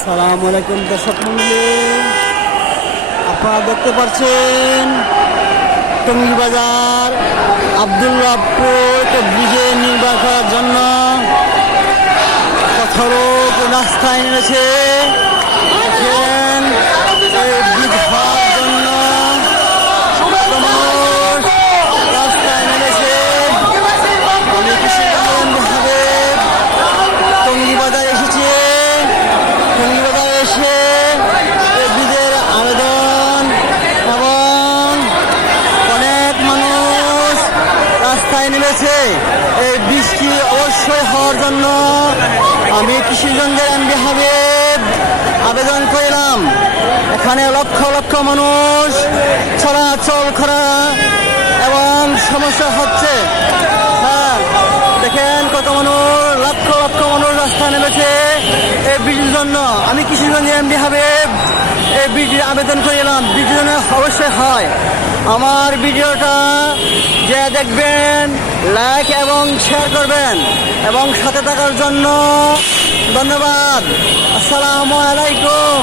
আসসালামু আলাইকুম দর্শক মণ্ডলী, আপনারা দেখতে পাচ্ছেন টঙ্গী বাজার আব্দুল্লাহপুর ব্রিজে নির্মাণ করার জন্য পথরোধ রাস্তায় নেমেছে। দেখেন এই ব্রিজ হওয়ার জন্য মানুষ রাস্তায় নেমেছে। আমি কৃষিভাবে টঙ্গী বাজার এসেছি। টঙ্গী বাজার এসে এই ব্রিজের আবেদন এবং অনেক মানুষ রাস্তায় নেমেছে এই বৃষ্টি অবশ্যই হওয়ার জন্য। আমি কৃষিগঞ্জের এমডি হাবিব আবেদন করলাম। এখানে লক্ষ লক্ষ মানুষ চলাচল করা এবং সমস্যা হচ্ছে। হ্যাঁ, দেখেন কত মানুষ, লক্ষ লক্ষ মানুষ রাস্তায় নেমেছে এই ব্রিজের জন্য। আমি কৃষিগঞ্জের এমডি হাবিব এই ব্রিজের আবেদন করলাম, ব্রিজের জন্য অবশ্যই হয়। আমার ভিডিওটা যে দেখবেন লাইক এবং শেয়ার করবেন এবং সাথে থাকার জন্য ধন্যবাদ। আসসালামু আলাইকুম।